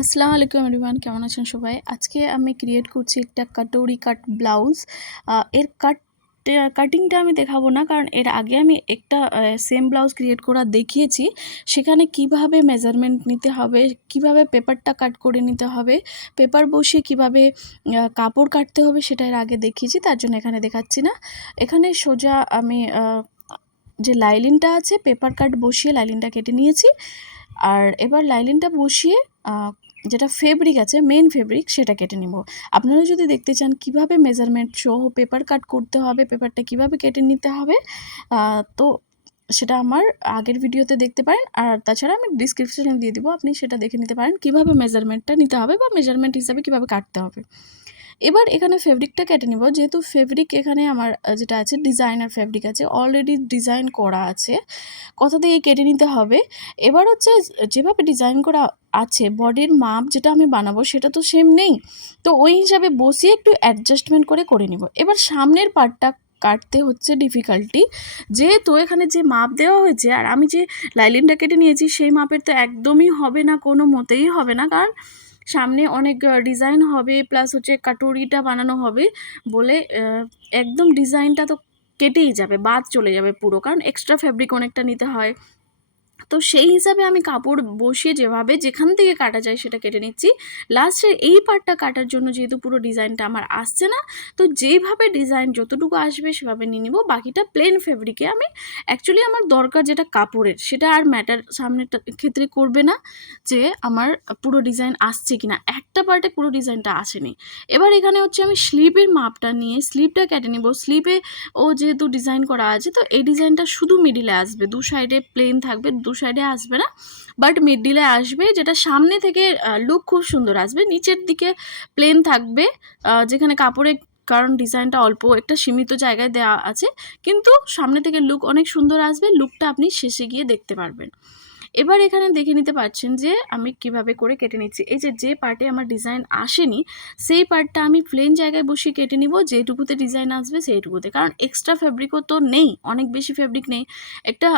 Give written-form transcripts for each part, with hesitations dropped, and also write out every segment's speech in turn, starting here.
আসসালামু আলাইকুম এভরিওয়ান, কেমন আছেন সবাই? আজকে আমি ক্রিয়েট করছি একটা কাটোরি কাট ব্লাউজ। এর কাটিংটা আমি দেখাবো না, কারণ এর আগে আমি একটা সেম ব্লাউজ ক্রিয়েট করা দেখিয়েছি। সেখানে কিভাবে মেজারমেন্ট নিতে হবে, কিভাবে পেপারটা কাট করে নিতে হবে, পেপার বসিয়ে কিভাবে কাপড় কাটতে হবে, সেটা এর আগে দেখিয়েছি, তার জন্য এখানে দেখাচ্ছি না। এখানে সোজা আমি যে লাইলিনটা আছে, পেপার কাট বসিয়ে লাইলিনটা কেটে নিয়েছি। আর এবার লাইলিনটা বসিয়ে যেটা ফেব্রিক আছে, মেন ফেব্রিক, সেটা কেটে নিব। আপনারা যদি দেখতে চান কিভাবে মেজারমেন্ট সহ পেপার কাট করতে হবে, পেপারটা কিভাবে কেটে নিতে হবে, তো সেটা আমার আগের ভিডিওতে দেখতে পারেন। আর তাছাড়া আমি ডিসক্রিপশনে দিয়ে দিব, আপনি সেটা দেখে নিতে পারেন কিভাবে মেজারমেন্টটা নিতে হবে বা মেজারমেন্ট হিসাবে কিভাবে কাটতে হবে। এবার এখানে ফেব্রিকটা কেটে নিব। যেহেতু ফেব্রিক এখানে আমার যেটা আছে ডিজাইনার ফেব্রিক আছে, অলরেডি ডিজাইন করা আছে, কোথা থেকে কেটে নিতে হবে। এবার হচ্ছে যেভাবে ডিজাইন করা আছে, বডির মাপ যেটা আমি বানাবো সেটা তো সেম নেই, তো ওই হিসাবে বসিয়ে একটু অ্যাডজাস্টমেন্ট করে নিব। এবার সামনের পার্টটা কাটতে হচ্ছে ডিফিকাল্টি, যেহেতু এখানে যে মাপ দেওয়া হয়েছে আর আমি যে লাইলিনটা কেটে নিয়েছি সেই মাপের তো একদমই হবে না, কোনো মতেই হবে না, কারণ সামনে অনেক ডিজাইন হবে, প্লাস হচ্ছে কাটুরিটা বানানো হবে বলে একদম ডিজাইনটা তো কেটেই যাবে, বাদ চলে যাবে পুরো, কারণ এক্সট্রা ফ্যাব্রিক অনেকটা নিতে হয়। তো সেই হিসাবে আমি কাপড় বসিয়ে যেভাবে যেখান থেকে কাটা যায় সেটা কেটে নিচ্ছি। লাস্টের এই পার্টটা কাটার জন্য যেহেতু পুরো ডিজাইনটা আমার আসছে না, তো যেভাবে ডিজাইন যতটুকু আসবে সেভাবে নিয়ে নিব। বাকিটা প্লেন ফেব্রিকে আমি অ্যাকচুয়ালি আমার দরকার যেটা কাপড়ের, সেটা আর ম্যাটার সামনের ক্ষেত্রে করবে না যে আমার পুরো ডিজাইন আসছে কিনা। একটা পার্টে পুরো ডিজাইনটা আসেনি। এবার এখানে হচ্ছে আমি স্লিপের মাপটা নিয়ে স্লিপটা কেটে নিব। স্লিপে যেহেতু ডিজাইন করা আছে, তো এই ডিজাইনটা শুধু মিডিলে আসবে, দু সাইডে প্লেন থাকবে, দু সাইডে আসবে না, বাট মিডিলে আসবে, যেটা সামনে থেকে লুক খুব সুন্দর আসবে। নিচের দিকে প্লেন থাকবে, যেখানে কাপড়ে, কারণ ডিজাইনটা অল্প একটা সীমিত জায়গায় দেওয়া আছে, কিন্তু সামনে থেকে লুক অনেক সুন্দর আসবে। লুকটা আপনি শেষে গিয়ে দেখতে পারবেন। এবার এখানে দেখে নিতে পারছেন যে আমি কিভাবে করে কেটে নিচ্ছি। এই যে পার্টে আমার ডিজাইন আসেনি, সেই পার্টটা আমি প্লেন জায়গায় বসিয়ে কেটে নিব, যেটুকুতে ডিজাইন আসবে সেইটুকুতে, কারণ এক্সট্রা ফেব্রিকও তো নেই, অনেক বেশি ফেব্রিক নেই। একটা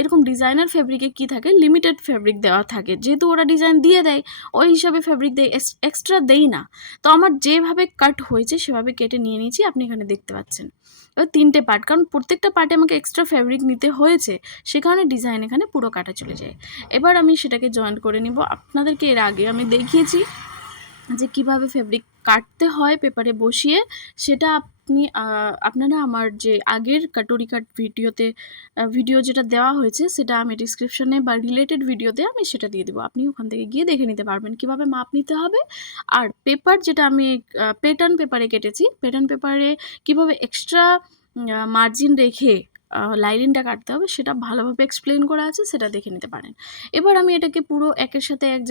এরকম ডিজাইনার ফেব্রিকে কি থাকে, লিমিটেড ফেব্রিক দেওয়া থাকে, যেহেতু ওরা ডিজাইন দিয়ে দেয় ওই হিসাবে ফেব্রিক দেয়, এক্সট্রা দেই না। তো আমার যেভাবে কাট হয়েছে সেভাবে কেটে নিয়ে নিয়েছি, আপনি এখানে দেখতে পাচ্ছেন। এবার 3টে পার্ট, কারণ প্রত্যেকটা পার্টে আমাকে এক্সট্রা ফেব্রিক নিতে হয়েছে, সে কারণে ডিজাইন এখানে পুরো কাটা চলে যায়। এবার আমি সেটাকে জয়েন্ট করে নিব। আপনাদেরকে এর আগে আমি দেখিয়েছি যে কিভাবে ফেব্রিক কাটতে হয় পেপারে বসিয়ে, সেটা আপনারা আমার যে আগের কাটুরি কাট ভিডিও যেটা দেওয়া হয়েছে, সেটা আমি ডিসক্রিপশনে বা রিলেটেড ভিডিওতে আমি সেটা দিয়ে দেবো, আপনি ওখান থেকে গিয়ে দেখে নিতে পারবেন কিভাবে মাপ নিতে হবে। আর পেপার যেটা আমি প্যাটার্ন পেপারে কেটেছি, প্যাটার্ন পেপারে কিভাবে এক্সট্রা মার্জিন রেখে লাইনিংটা কাটতে হবে সেটা ভালোভাবে এক্সপ্লেন করা আছে, সেটা দেখে নিতে পারেন। এবার আমি এটাকে পুরো একের সাথে এক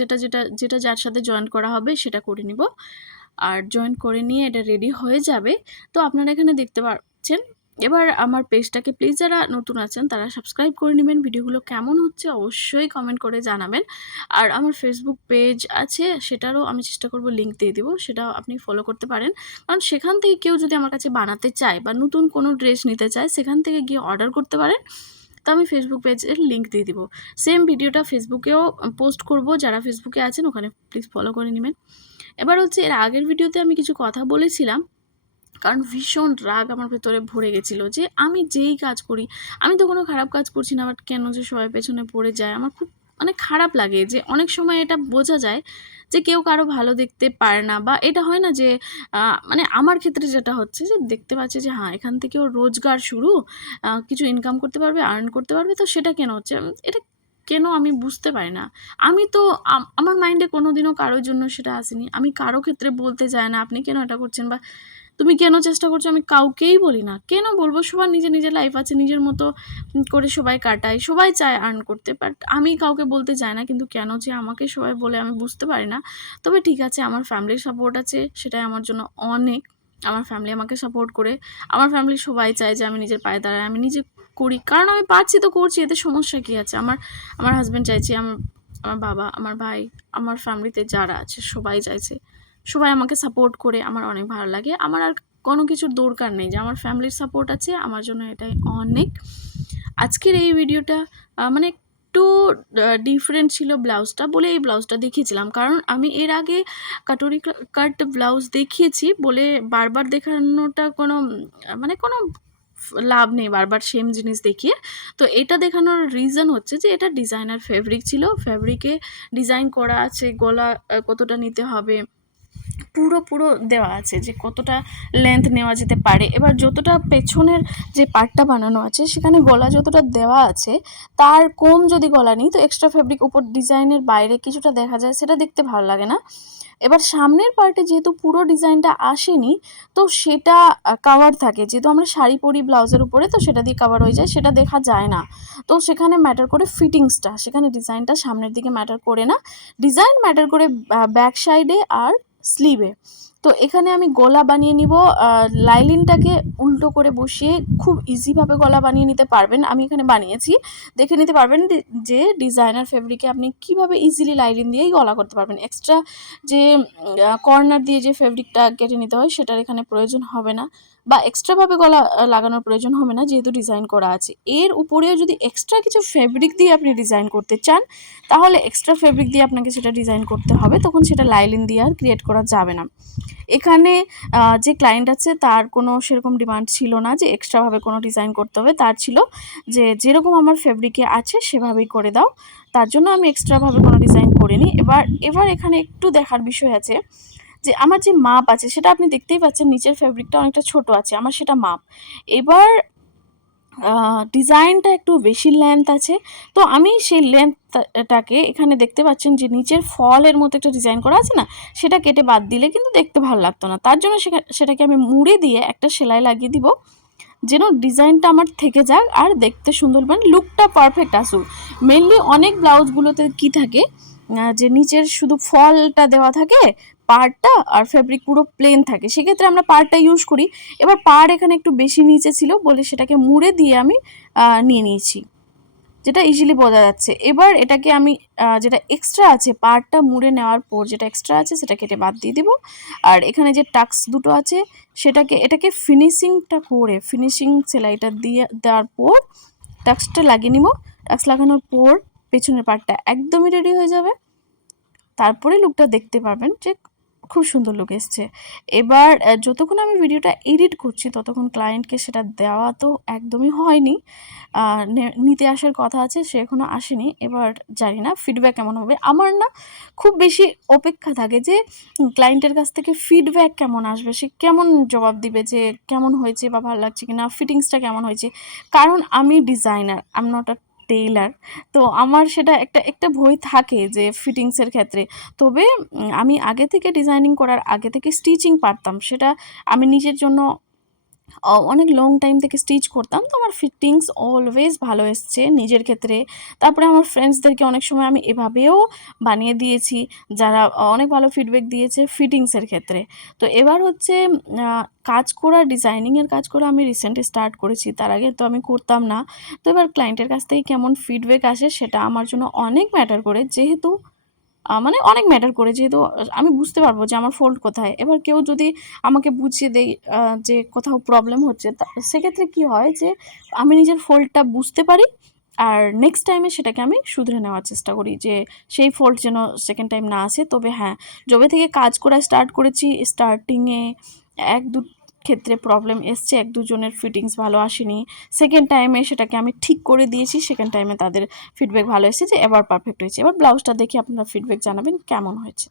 যেটা যার সাথে জয়েন্ট করা হবে সেটা করে নিব। আর জয়েন্ট করে নিয়ে এটা রেডি হয়ে যাবে। তো আপনারা এখানে দেখতে পাচ্ছেন। এবার আমার পেজটাকে প্লিজ যারা নতুন আছেন তারা সাবস্ক্রাইব করে নেবেন। ভিডিওগুলো কেমন হচ্ছে অবশ্যই কমেন্ট করে জানাবেন। আর আমার ফেসবুক পেজ আছে, সেটারও আমি চেষ্টা করব লিঙ্ক দিয়ে দিব, সেটাও আপনি ফলো করতে পারেন, কারণ সেখান থেকে কেউ যদি আমার কাছে বানাতে চায় বা নতুন কোনো ড্রেস নিতে চায়, সেখান থেকে গিয়ে অর্ডার করতে পারেন। তো আমি ফেসবুক পেজের লিঙ্ক দিয়ে দিব। সেম ভিডিওটা ফেসবুকেও পোস্ট করব, যারা ফেসবুকে আছেন ওখানে প্লিজ ফলো করে নেবেন। এবার হচ্ছে এর আগের ভিডিওতে আমি কিছু কথা বলেছিলাম, কারণ ভীষণ রাগ আমার ভেতরে ভরে গেছিলো যে আমি যেই কাজ করি, আমি তো কোনো খারাপ কাজ করছি না, বাট কেন যে সবাই পেছনে পড়ে যায়, আমার খুব মানে খারাপ লাগে। যে অনেক সময় এটা বোঝা যায় যে কেউ কারো ভালো দেখতে পারে না, বা এটা হয় না যে মানে আমার ক্ষেত্রে যেটা হচ্ছে যে দেখতে পাচ্ছে যে হ্যাঁ এখান থেকেও রোজগার শুরু, কিছু ইনকাম করতে পারবে, আর্ন করতে পারবে, তো সেটা কেন হচ্ছে, এটা কেন আমি বুঝতে পারি না। আমি তো আমার মাইন্ডে কোনো দিনও কারোর জন্য সেটা আসেনি। আমি কারো ক্ষেত্রে বলতে চাই না আপনি কেন এটা করছেন বা তুমি কেন চেষ্টা করছো, আমি কাউকেই বলি না। কেন বলবো, সবার নিজের নিজের লাইফ আছে, নিজের মতো করে সবাই কাটায়, সবাই চায় আর্ন করতে, বাট আমি কাউকে বলতে চাই না। কিন্তু কেন যে আমাকে সবাই বলে আমি বুঝতে পারি না। তবে ঠিক আছে, আমার ফ্যামিলির সাপোর্ট আছে, সেটাই আমার জন্য অনেক। আমার ফ্যামিলি আমাকে সাপোর্ট করে, আমার ফ্যামিলির সবাই চায় যে আমি নিজের পায়ে দাঁড়াই, আমি নিজে করি, কারণ আমি পারছি তো করছি, এতে সমস্যা কী আছে। আমার আমার হাজব্যান্ড চাইছে, আমার আমার বাবা, আমার ভাই, আমার ফ্যামিলিতে যারা আছে সবাই চাইছে, সবাই আমাকে সাপোর্ট করে, আমার অনেক ভালো লাগে। আমার আর কোনো কিছুর দরকার নেই, যে আমার ফ্যামিলির সাপোর্ট আছে, আমার জন্য এটাই অনেক। আজকের এই ভিডিওটা মানে একটু একটু ডিফারেন্ট ছিল ব্লাউজটা বলে এই ব্লাউজটা দেখিয়েছিলাম, কারণ আমি এর আগে কাটুরি কাট ব্লাউজ দেখিয়েছি বলে বারবার দেখানোটা কোনো মানে কোনো লাভ নেই বারবার সেম জিনিস দেখিয়ে। তো এটা দেখানোর রিজন হচ্ছে যে এটা ডিজাইনার ফেব্রিক ছিল, ফেব্রিকে ডিজাইন করা আছে, গলা কতটা নিতে হবে পুরো দেওয়া আছে যে কতটা লেন্থ নেওয়া যেতে পারে। এবার যতটা পেছনের যে পার্টটা বানানো আছে সেখানে গলা যতটা দেওয়া আছে তার কম যদি গলা নিই তো এক্সট্রা ফেব্রিক উপর ডিজাইনের বাইরে কিছুটা দেখা যায়, সেটা দেখতে ভালো লাগে না। এবার সামনের পার্টে যেহেতু পুরো ডিজাইনটা আসেনি তো সেটা কাভার থাকে, যেহেতু আমরা শাড়ি পরি ব্লাউজের উপরে তো সেটা দিয়ে কাভার হয়ে যায়, সেটা দেখা যায় না। তো সেখানে ম্যাটার করে ফিটিংসটা, সেখানে ডিজাইনটা সামনের দিকে ম্যাটার করে না, ডিজাইন ম্যাটার করে ব্যাক সাইডে আর স্লিভে। তো এখানে আমি গলা বানিয়ে নিব, লাইলিনটাকে উল্টো করে বসিয়ে খুব ইজিভাবে গলা বানিয়ে নিতে পারবেন। আমি এখানে বানিয়েছি, দেখে নিতে পারবেন যে ডিজাইনার ফেব্রিকে আপনি কিভাবে ইজিলি লাইলিন দিয়েই গলা করতে পারবেন। এক্সট্রা যে কর্নার দিয়ে যে ফেব্রিকটা কেটে নিতে হয় সেটার এখানে প্রয়োজন হবে না, বা এক্সট্রাভাবে গলা লাগানোর প্রয়োজন হবে না যেহেতু ডিজাইন করা আছে। এর উপরেও যদি এক্সট্রা কিছু ফেব্রিক দিয়ে আপনি ডিজাইন করতে চান তাহলে এক্সট্রা ফেব্রিক দিয়ে আপনাকে সেটা ডিজাইন করতে হবে, তখন সেটা লাইলিন দিয়ে আর ক্রিয়েট করা যাবে না। এখানে যে ক্লায়েন্ট আছে তার কোনো সেরকম ডিমান্ড ছিল না যে এক্সট্রাভাবে কোনো ডিজাইন করতে হবে, তার ছিল যে যেরকম আমার ফেব্রিকে আছে সেভাবেই করে দাও, তার জন্য আমি এক্সট্রাভাবে কোনো ডিজাইন করিনি। এবার এখানে একটু দেখার বিষয় আছে যে আমার যে মাপ আছে সেটা আপনি দেখতেই পাচ্ছেন, নিচের ফেব্রিকটা অনেকটা ছোট আছে, আমার সেটা মাপ। এবার ডিজাইনটা একটু বেশি লেন্থ আছে, তো আমি সেই লেন্থটাকে এখানে দেখতে পাচ্ছেন যে নিচের ফলের মতো একটা ডিজাইন করা আছে না, সেটা কেটে বাদ দিলে কিন্তু দেখতে ভালো লাগতো না। তার জন্য সেটাকে আমি মুড়ে দিয়ে একটা সেলাই লাগিয়ে দিব যেন ডিজাইনটা আমার থেকে যাক আর দেখতে সুন্দর, মানে লুকটা পারফেক্ট আসুক। মেনলি অনেক ব্লাউজগুলোতে কি থাকে যে নিচের শুধু ফলটা দেওয়া থাকে পাড়টা আর ফেব্রিক পুরো প্লেন থাকে, সেক্ষেত্রে আমরা পাড়টা ইউজ করি। এবার পাড় এখানে একটু বেশি নিচে ছিল বলে সেটাকে মুড়ে দিয়ে আমি নিয়ে নিয়েছি, যেটা ইজিলি বোঝা যাচ্ছে। এবার এটাকে আমি যেটা এক্সট্রা আছে পার্টটা মুড়ে নেওয়ার পর যেটা এক্সট্রা আছে সেটা কেটে বাদ দিয়ে দিব। আর এখানে যে টাক্স দুটো আছে এটাকে ফিনিশিংটা করে ফিনিশিং সেলাইটা দিয়ে দেওয়ার পর টাক্সটা লাগিয়ে নিব। টাক্স লাগানোর পর পেছনের পার্টটা একদমই রেডি হয়ে যাবে, তারপরে লুকটা দেখতে পারবেন যে খুব সুন্দর লুক এসছে। এবার যতক্ষণ আমি ভিডিওটা এডিট করছি ততক্ষণ ক্লায়েন্টকে সেটা দেওয়া তো একদমই হয়নি, নিতে আসার কথা আছে, সে এখনও আসেনি। এবার জানি না ফিডব্যাক কেমন হবে। আমার না খুব বেশি অপেক্ষা থাকে যে ক্লায়েন্টের কাছ থেকে ফিডব্যাক কেমন আসবে, সে কেমন জবাব দিবে যে কেমন হয়েছে বা ভালো লাগছে কিনা, ফিটিংসটা কেমন হয়েছে। কারণ আমি designer, I am not a Taylor, তো আমার সেটা একটা ভয় থাকে যে ফিটিংসের ক্ষেত্রে। তবে আমি আগে থেকে ডিজাইনিং করার আগে থেকে স্টিচিং পারতাম, সেটা আমি নিজের জন্য অনেক লং টাইম থেকে স্টিচ করতাম, তো আমার ফিটিংস অলওয়েজ ভালো এসছে নিজের ক্ষেত্রে। তারপরে আমার ফ্রেন্ডসদেরকে অনেক সময় আমি এভাবেও বানিয়ে দিয়েছি যারা অনেক ভালো ফিডব্যাক দিয়েছে ফিটিংসের ক্ষেত্রে। তো এবার হচ্ছে কাজ করা, ডিজাইনিংয়ের কাজ করা আমি রিসেন্টলি স্টার্ট করেছি, তার আগে তো আমি করতাম না। তো এবার ক্লায়েন্টের কাছ থেকে কেমন ফিডব্যাক আসে সেটা আমার জন্য অনেক ম্যাটার করে, যেহেতু মানে অনেক ম্যাটার করে, যেহেতু আমি বুঝতে পারবো যে আমার ফল্ট কোথায়। এবার কেউ যদি আমাকে বুঝিয়ে দেয় যে কোথাও প্রবলেম হচ্ছে, সেক্ষেত্রে কি হয় যে আমি নিজের ফল্টটা বুঝতে পারি আর নেক্সট টাইমে সেটাকে আমি শুধরে নেওয়ার চেষ্টা করি যে সেই ফল্ট যেন সেকেন্ড টাইম না আসে। তবে হ্যাঁ, যবে থেকে কাজ করা স্টার্ট করেছি স্টার্টিংয়ে এক দু ক্ষেত্রে প্রবলেম এসছে, এক দুজনের ফিটিংস ভালো আসেনি, সেকেন্ড টাইমে সেটাকে আমি ঠিক করে দিয়েছি, সেকেন্ড টাইমে তাদের ফিডব্যাক ভালো এসেছে যে এবার পারফেক্ট হয়েছে। এবার ব্লাউজটা দেখে আপনারা ফিডব্যাক জানাবেন কেমন হয়েছে।